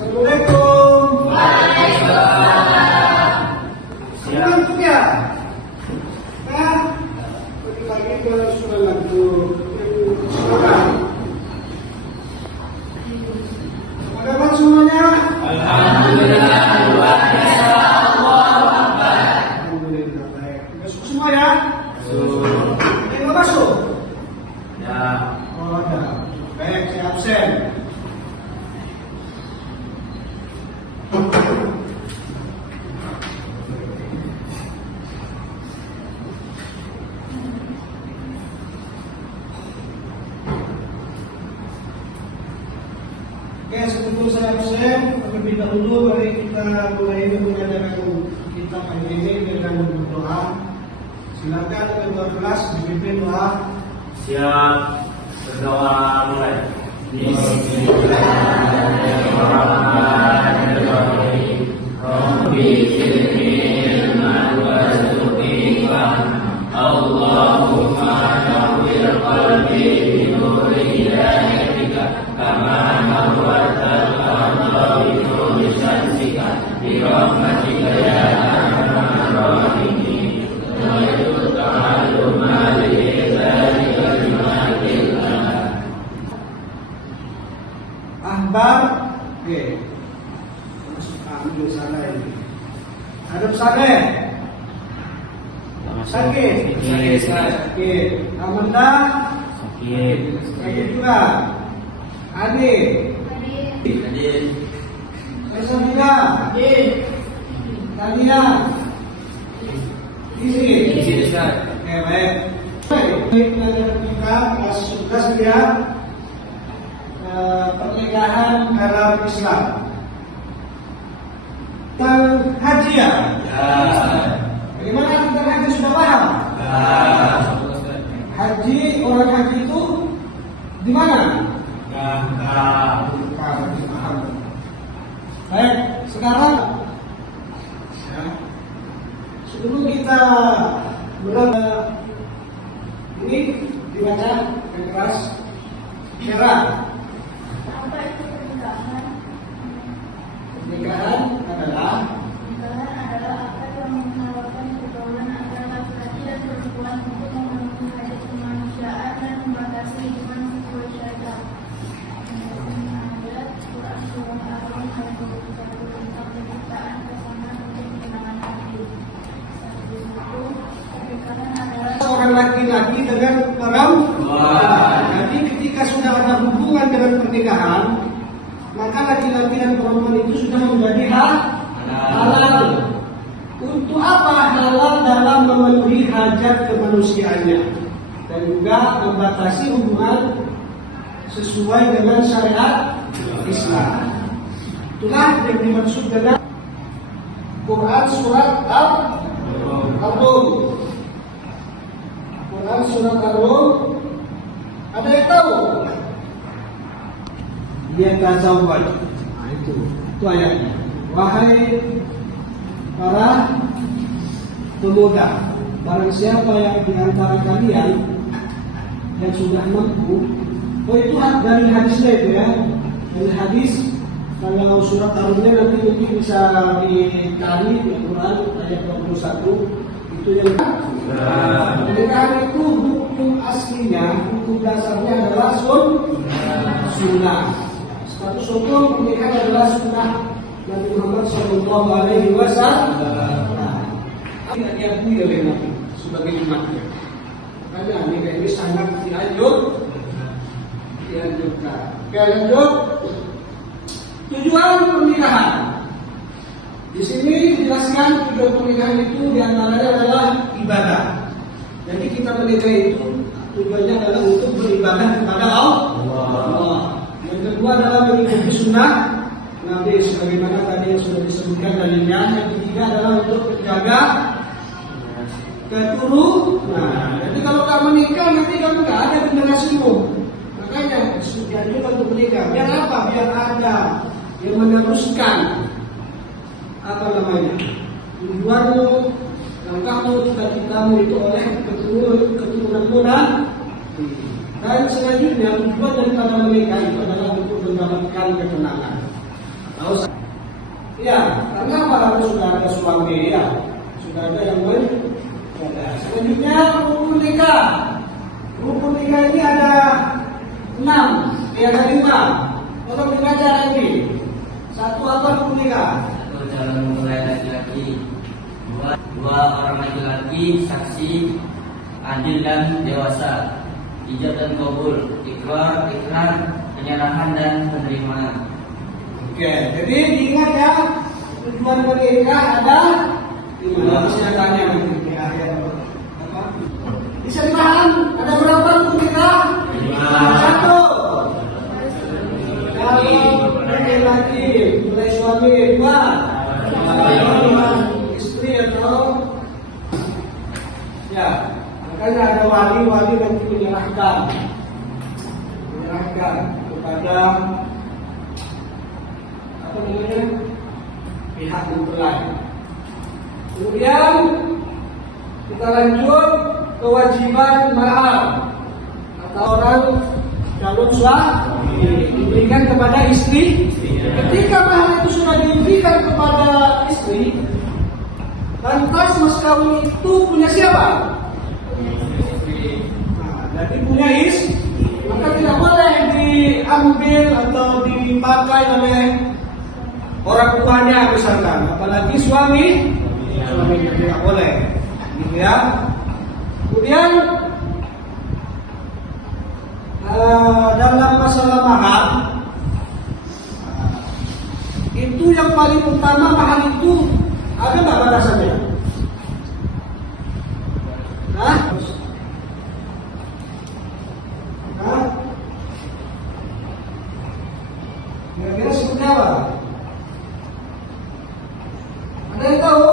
Assalamualaikum. Waalaikumsalam. Ngantuk ya? Nah, pagi-pagi kalau sudah ngantuk, silakan. Apa kabar semuanya? Alhamdulillah, luar biasa. Allahu Akbar. Alhamdulillah, baik. Masuk semua ya? Masuk. Yang mau masuk? Ya. Oh, ada. Baik, saya absen. Oke, sebelum saya absen, terlebih dahulu mari kita mulai mengadakan kitab ini dengan berdoa. Silakan ketua kelas dipimpin doa. Siap. Berdoa mulai. Bismillahirrahmanirrahim. Rabbi zidni ilman warzuqni fahman. Allahumma nawwir qalbi bi nuri hidayatika kama nawwartal ardha bi nuri syamsika bi rahmatika ya arhamar rahimin. Wa yuta'alu ma li dzalika bimakil Ahbar, oke. Ambil sana ini. Hadap sana. Sakit. Sakit. Amanda. Sakit juga. Adi. Esofia. Tania. Isi. Oke, baik. Baik, kita kelas 11 dia. Pernikahan dalam Islam. Tentang haji ya? Bagaimana tentang haji sudah paham? Haji, orang haji itu di mana? Paham. Baik, sekarang ya, sebelum kita mulai ini dibaca yang keras. Syarah. Apa itu pernikahan? Pernikahan adalah Apa yang menawarkan pergaulan antara laki-laki dan perempuan untuk memenuhi hajat kemanusiaan dan membatasi hubungan sesuai syariat. Ayat Quran Surah Al-Rum ayat 21 tentang penciptaan pasangan untuk mengenangan hati. Satu itu pernikahan adalah seorang laki-laki dengan perempuan. Jadi ketika sudah ada hubungan dengan pernikahan, maka laki-laki dan perempuan itu sudah menjadi halal. Untuk apa halal? Dalam memenuhi hajat kemanusiaannya dan juga membatasi hubungan sesuai dengan syariat Islam. Itulah yang dimaksud dengan Quran surat Al-Rum. Quran surat Al-Rum. Ada yang tahu? Dia tazawwaj. Nah, itu ayatnya. Wahai para pemuda, barang siapa yang di antara kalian yang sudah mampu, itu dari hadisnya itu ya, dari hadis. Kalau surat Al-Rumnya nanti mungkin bisa dicari di Quran ayat 21. Itu yang pernikahan itu hukum aslinya, hukum dasarnya adalah sunnah. Status hukum pernikahan adalah sunnah Nabi Muhammad Shallallahu Alaihi Wasallam. Tidak diakui oleh Nabi sebagai umatnya. Karena nikah ini sangat dianjurkan. Oke, lanjut. Tujuan pernikahan. Di sini dijelaskan tujuan pernikahan itu diantaranya adalah ibadah. Jadi kita menikah itu tujuannya adalah untuk beribadah kepada Allah. Yang kedua adalah mengikuti sunnah Nabi sebagaimana tadi yang sudah disebutkan dalilnya. Yang ketiga adalah untuk menjaga keturunan. Jadi kalau kamu menikah nanti kamu nggak ada generasimu. Makanya dianjurkan untuk menikah. Biar apa? Biar ada yang meneruskan tujuanmu, langkahmu, cita-citamu itu oleh keturunanmu dan selanjutnya tujuan daripada menikah itu adalah untuk mendapatkan ketenangan. Ya, karena kalau sudah ada suami ya, sudah ada yang bersaudara. Selanjutnya rukun nikah. Rukun nikah ini ada 6, ada 5. Tolong dibaca ini. 1 apa rukun nikah? 1 calon mempelai laki-laki. 2 orang laki-laki saksi adil dan dewasa. Ijab dan kabul, ikrar, penyerahan dan penerimaan. Oke, jadi diingat ya, tujuan menikah ada 5. Saya tanya nanti di akhir apa? Bisa dipaham? Ada berapa rukun nikah? 1. Kalau laki-laki mulai suami 2. Istri atau ya. Makanya ada wali nanti menyerahkan kepada apa namanya pihak mempelai. Kemudian kita lanjut kewajiban mahar atau orang calon suami diberikan kepada istri. Ketika mahar itu sudah diberikan kepada istri, lantas mas kawin itu punya siapa? Jadi punya maka tidak boleh diambil atau dipakai oleh orang tuanya misalkan, apalagi suami tidak boleh, gitu ya. Kemudian dalam masalah mahar itu yang paling utama, mahar itu ada nggak batasannya? Kira-kira seperti apa? Ada yang tahu?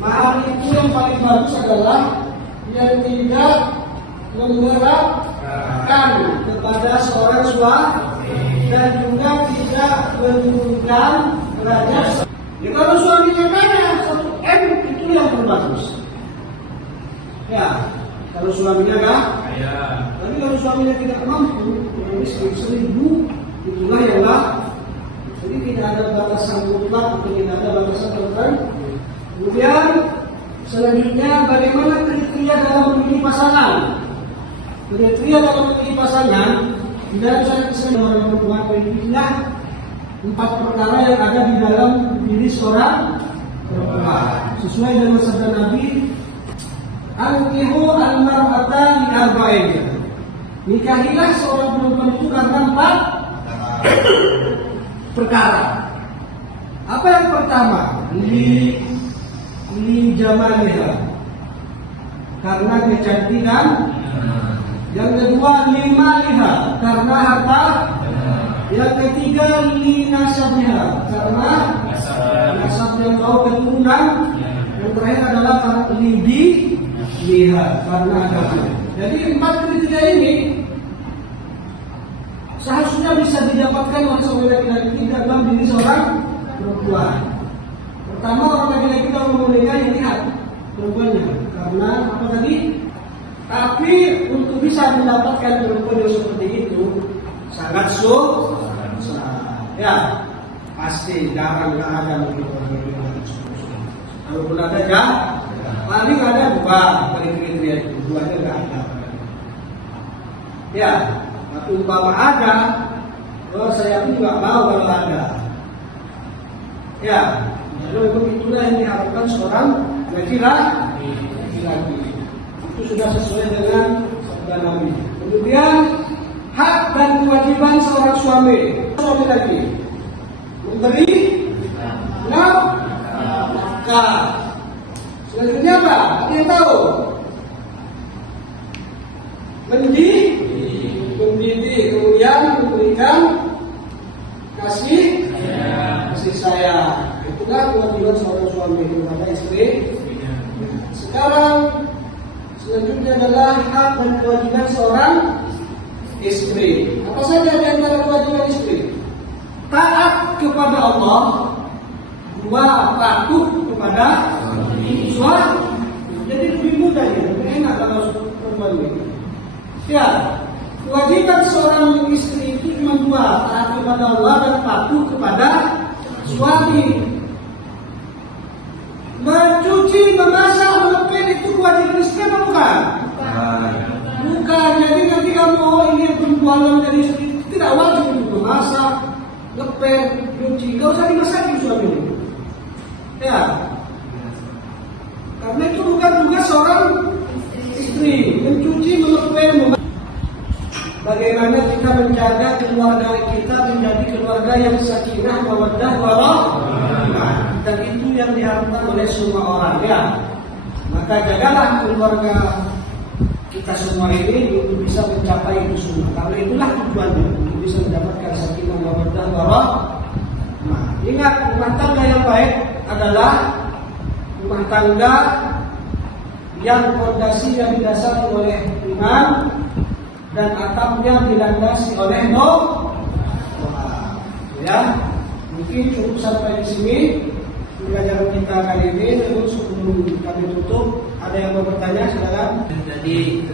Mahar itu yang paling bagus adalah yang tidak memberatkan kepada seorang suami dan juga tidak menurunkan derajat. Ya, kalau suaminya kaya 1 M itu yang terbagus. Ya, kalau suaminya kaya. Tapi kalau suaminya tidak mampu, ini 1.000, itulah yang lah. Jadi tidak ada batasan mutlak atau tidak ada batasan tertentu. Kemudian selanjutnya bagaimana kriteria dalam memilih pasangan? Kriteria dalam memilih pasangan tidak bisa kesan orang berdua pilihlah 4 perkara yang ada di dalam diri seorang perempuan. Sesuai dengan sabda Nabi, ankihu al-mar'ata li arba'in. Nikahilah seorang perempuan itu karena 4 perkara. Apa yang pertama? Li jamaliha, karena kecantikan. Yang kedua, li maliha, karena harta. Yang ketiga, li nasabiha, karena nasab yang kau keturunan. Yang terakhir adalah karena liha, karena agama. Jadi 4 kriteria ini seharusnya bisa didapatkan oleh seorang laki-laki dalam diri seorang perempuan. Pertama, orang laki-laki kalau mau menikah lihat perempuannya, karena apa tadi? Tapi untuk bisa mendapatkan perempuan yang seperti itu sangat susah. Ya, pasti jarang ada mungkin orang. Kalaupun ada paling ada 2 kriteria itu, 2-nya nggak ada. Ya. Tapi umpama ada, saya pun nggak mau kalau ada. Ya, lalu itulah yang diharapkan seorang laki-laki. Itu sudah sesuai dengan sabda Nabi. Kemudian hak dan kewajiban seorang suami lagi memberi nafkah. Selanjutnya apa? Ada yang tahu? Mendidik, kemudian memberikan kasih sayang. Itulah kewajiban seorang suami kepada istri. Sekarang selanjutnya adalah hak dan kewajiban seorang istri. Apa saja di antara kewajiban istri? Taat kepada Allah, 2 patuh kepada suami. Jadi lebih mudah ya, lebih enak kalau perempuan ini. Ya, Kewajiban seorang istri itu cuma dua, taat kepada Allah dan patuh kepada suami. Mencuci, memasak, mengepel itu kewajiban istri apa bukan? Bukan. Jadi nanti kamu ini perempuan yang jadi istri tidak wajib untuk memasak, ngepel, cuci. Gak usah dimasakin suami. Ya. Karena itu bukan tugas seorang istri. Mencuci, mengepel, memasak. Bagaimana kita menjaga keluarga kita menjadi keluarga yang sakinah, mawaddah, warahmah. Dan itu yang diharapkan oleh semua orang, ya. Maka jagalah keluarga kita semua ini untuk bisa mencapai itu semua. Karena itulah tujuannya, untuk bisa mendapatkan sakinah, mawaddah, warahmah. Ingat, rumah tangga yang baik adalah rumah tangga yang fondasinya didasari oleh iman dan atapnya dilandasi oleh doa. Ya, mungkin cukup sampai di sini pelajaran kita kali ini. Terus sebelum kami tutup, ada yang mau bertanya, silakan. Jadi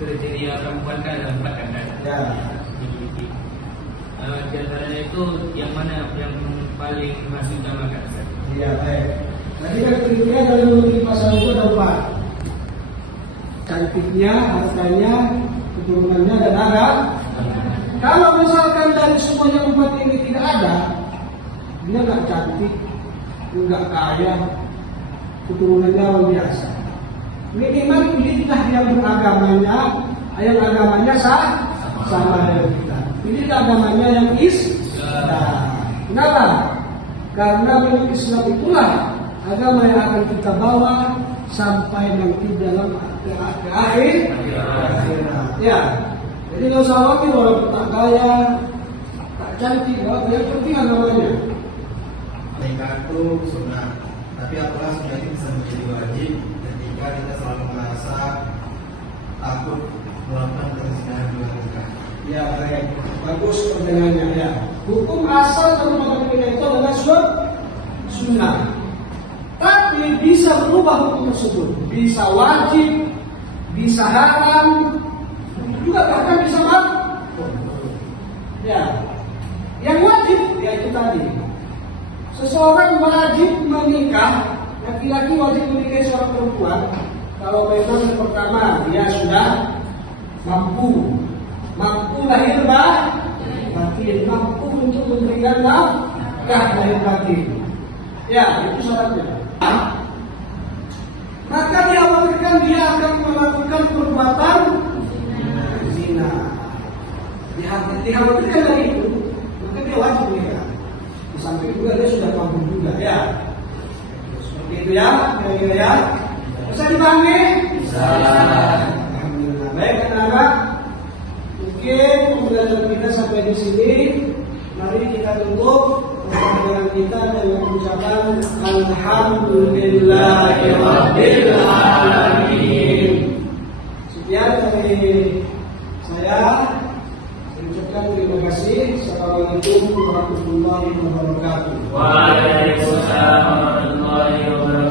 kriteria perempuan kan ada 4 kan? Ya. Di antaranya itu yang mana yang paling harus diutamakan? Iya, baik. Tadi kan kriteria dari menurut pasal itu ada 4. Cantiknya, hartanya, keturunannya, dan agama. Kalau misalkan dari semuanya 4 ini tidak ada, dia nggak cantik, nggak kaya, keturunannya luar biasa. Minimal pilihlah yang beragamanya, yang agamanya sama dengan kita. Pilih agamanya yang Islam. Kenapa? Karena menurut Islam itulah agama yang akan kita bawa sampai nanti dalam akhir. Ya. Jadi nggak usah khawatir walaupun tak kaya, tak cantik, yang penting agamanya. Nikah itu sunnah, tapi apakah sunnah itu bisa menjadi wajib ketika kita selalu merasa takut melakukan perzinahan di luar nikah? Ya, baik. Bagus pertanyaannya, ya. Hukum asal dalam agama kita itu adalah sunnah. Tapi bisa berubah hukum tersebut. Bisa wajib, bisa haram, juga bahkan bisa makruh. Ya. Yang wajib ya itu tadi. Seseorang wajib menikah, laki-laki wajib menikahi seorang perempuan kalau memang yang pertama dia sudah mampu lahir batin, mampu untuk memberikan nafkah lahir batin. Ya, itu syaratnya. Maka dikhawatirkan dia akan melakukan perbuatan zina. Dikhawatirkan dari itu, maka dia wajib menikah. Di samping juga dia sudah mampu juga, ya. Seperti itu ya, kira-kira ya. Bisa dipahami? Bisa. Alhamdulillah. Baik, anak-anak. Mungkin pembelajaran kita sampai di sini. Mari kita tutup pembelajaran kita dengan ucapan Alhamdulillahirabbil alamin. Sekian dari saya. Ucapkan terima kasih. Assalamualaikum warahmatullahi wabarakatuh. Waalaikumsalam warahmatullahi wabarakatuh.